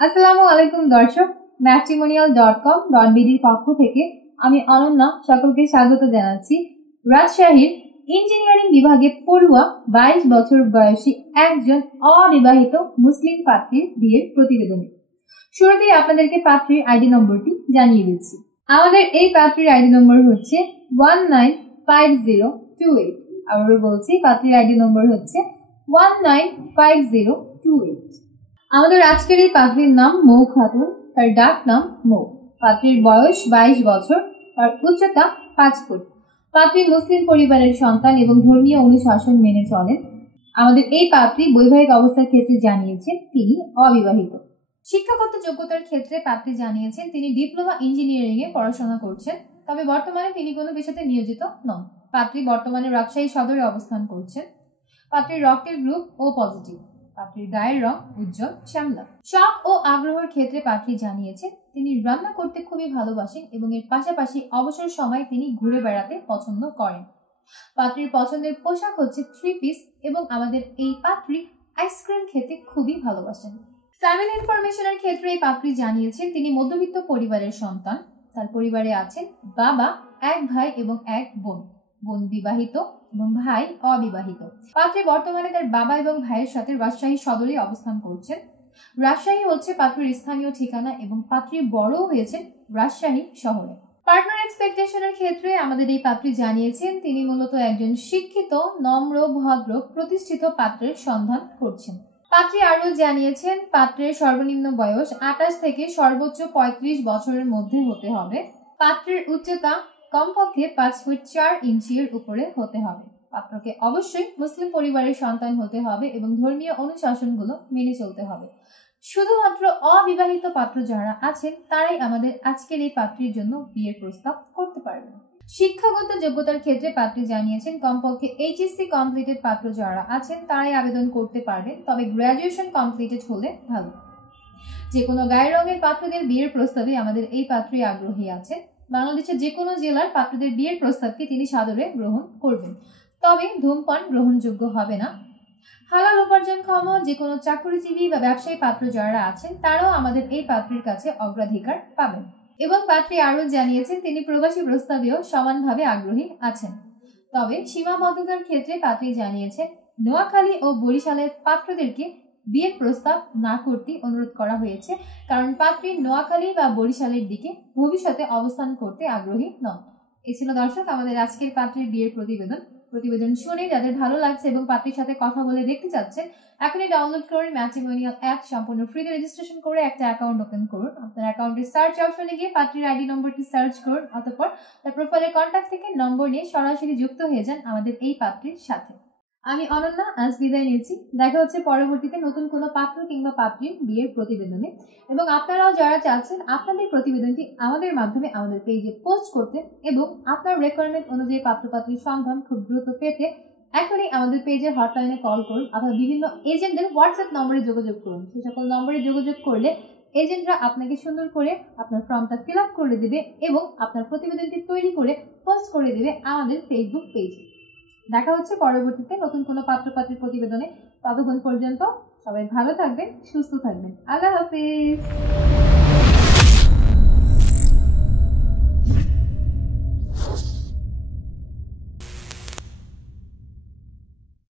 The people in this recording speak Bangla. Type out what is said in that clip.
আসসালামু আলাইকুম দর্শক, matrimonial.com.bd পক্ষ থেকে আমি অনন্যা সকলকে স্বাগত জানাচ্ছি। রাজশাহীর ইঞ্জিনিয়ারিং বিভাগে পড়ুয়া 22 বছর বয়সী একজন অবিবাহিত মুসলিম পাত্রীর বিয়ের প্রতিবেদনে। শুরুতেই আপনাদেরকে পাত্রীর আইডি নম্বরটি জানিয়ে দিচ্ছি। আমাদের এই পাত্রীর আইডি নম্বর হচ্ছে 195028। আবারও বলছি, পাত্রীর আইডি নম্বর হচ্ছে 195028। আমাদের আজকের এই পাত্রীর নাম মৌ খাতুন, তার ডাক নাম মৌ। পাত্রীর বয়স 22 বছর, তার উচ্চতা 5 ফুট। পাত্রী মুসলিম পরিবারের সন্তান এবং ধর্মীয় অনুশাসন মেনে চলেন। আমাদের এই পাত্রী বৈবাহিক অবস্থার ক্ষেত্রে জানিয়েছেন তিনি অবিবাহিত। শিক্ষাগত যোগ্যতার ক্ষেত্রে পাত্রী জানিয়েছেন তিনি ডিপ্লোমা ইঞ্জিনিয়ারিং এ পড়াশোনা করছেন, তবে বর্তমানে তিনি কোনো পেশাতে নিয়োজিত নন। পাত্রী বর্তমানে রাজশাহী সদরে অবস্থান করছেন। পাত্রীর রক্তের গ্রুপ ও পজিটিভ। পাত্রীর গায়ের রং উজ্জ্বল শ্যামলা। শখ ও আগ্রহের ক্ষেত্রে পাত্রী জানিয়েছেন তিনি রান্না করতে খুবই ভালোবাসেন এবং এর পাশাপাশি অবসর সময় তিনি ঘুরে বেড়াতে পছন্দ করেন। পাত্রীর পছন্দের পোশাক হচ্ছে 3 পিস এবং আমাদের এই পাত্রী আইসক্রিম খেতে খুবই ভালোবাসেন। ফ্যামিলি ইনফরমেশনের ক্ষেত্রে এই পাত্রী জানিয়েছেন তিনি মধ্যবিত্ত পরিবারের সন্তান। তার পরিবারে আছেন বাবা, এক ভাই এবং এক বোন। বোন বিবাহিত এবং ভাই অবিবাহিত। পাত্রী বর্তমানে তার বাবা এবং ভাইয়ের সাথে রাজশাহী সদরে অবস্থান করছেন। রাজশাহী হচ্ছে পাত্রীর স্থানীয় ঠিকানা এবং পাত্রী বড় হয়েছেন রাজশাহী শহরে। পার্টনার এক্সপেকটেশনের ক্ষেত্রে আমাদের এই পাত্রী জানিয়েছেন তিনি মূলত একজন শিক্ষিত, নম্র, ভদ্র, প্রতিষ্ঠিত পাত্রের সন্ধান করছেন। পাত্রী আরও জানিয়েছেন পাত্রের সর্বনিম্ন বয়স 28 থেকে সর্বোচ্চ 35 বছরের মধ্যে হতে হবে। পাত্রের উচ্চতা কমপক্ষে 5 ফুট 4 ইঞ্চির উপরে হতে হবে। পাত্রকে অবশ্যই মুসলিম পরিবারের সন্তান হতে হবে এবং ধর্মীয় অনুশাসনগুলো মেনে চলতে হবে। শুধুমাত্র অবিবাহিত পাত্র যারা আছেন তারাই আমাদের আজকের এই পাত্রীর জন্য বিয়ের প্রস্তাব করতে পারবেন। শিক্ষাগত যোগ্যতার ক্ষেত্রে পাত্রী জানিয়েছেন কমপক্ষে এইচএসসি কমপ্লিটেড পাত্র যারা আছেন তারাই আবেদন করতে পারবেন, তবে গ্র্যাজুয়েশন কমপ্লিটেড হলে ভালো। যে কোনো গায়ের রঙের পাত্রদের বিয়ের প্রস্তাবে আমাদের এই পাত্রী আগ্রহী আছেন। বাংলাদেশের যে কোনো জেলার পাত্রদের বিয়ের প্রস্তাবকে তিনি সাদরে গ্রহণ করবেন, তবে ধূমপান গ্রহণযোগ্য হবে না। হালাল উপার্জনক্ষম যে কোনো চাকরিজীবী বা ব্যবসায়ী পাত্র যারা আছেন তারাও আমাদের এই পাত্রীর কাছে অগ্রাধিকার পাবেন। এবং পাত্রী আরও জানিয়েছেন তিনি প্রবাসী প্রস্তাবেও সমানভাবে আগ্রহী আছেন, তবে সীমাবদ্ধতার ক্ষেত্রে পাত্রী জানিয়েছেন নোয়াখালী ও বরিশালের পাত্রদেরকে বিয়ের প্রস্তাব না করতে অনুরোধ করা হয়েছে, কারণ পাত্রী নোয়াখালী বা বরিশালের দিকে ভবিষ্যতে অবস্থান করতে আগ্রহী নন। এই ছিল দর্শক আমাদের আজকের পাত্রীর বিয়ের প্রতিবেদন শুনে যাদের ভালো লাগছে এবং পাত্রীর সাথে কথা বলে দেখতে চাচ্ছেন, এখনই ডাউনলোড করুন ম্যাট্রিমোনিয়াল অ্যাপ। সম্পূর্ণ ফ্রিতে রেজিস্ট্রেশন করে একটা অ্যাকাউন্ট ওপেন করুন। আপনার অ্যাকাউন্টের সার্চ অপশনে গিয়ে পাত্রীর আইডি নম্বরটি সার্চ করুন, অতঃপর তার প্রোফাইলের কন্ট্যাক্ট থেকে নম্বর নিয়ে সরাসরি যুক্ত হয়ে যান আমাদের এই পাত্রীর সাথে। আমি অনন্যা আজ বিদায় নিচ্ছি। দেখা হচ্ছে পরবর্তীতে নতুন কোনো পাত্র কিংবা পাত্রীর বিয়ের প্রতিবেদনে। এবং আপনারাও যারা চাচ্ছেন আপনাদের প্রতিবেদনটি আমাদের মাধ্যমে আমাদের পেজে পোস্ট করতে এবং আপনার রিকোয়ারমেন্ট অনুযায়ী পাত্রপাত্রীর সন্ধান খুব দ্রুত পেতে এখনই আমাদের পেজের হটলাইনে কল করুন অথবা বিভিন্ন এজেন্টদের হোয়াটসঅ্যাপ নম্বরে যোগাযোগ করুন। সেই সকল নম্বরে যোগাযোগ করলে এজেন্টরা আপনাকে সুন্দর করে আপনার ফর্মটা ফিল আপ করে দেবে এবং আপনার প্রতিবেদনটি তৈরি করে পোস্ট করে দেবে আমাদের ফেসবুক পেজে। দেখা হচ্ছে পরবর্তীতে নতুন কোনো পাত্রপাত্রীর প্রতিবেদনে। ততক্ষণ পর্যন্ত সবাই ভালো থাকবেন, সুস্থ থাকবেন। আল্লাহ হাফেজ।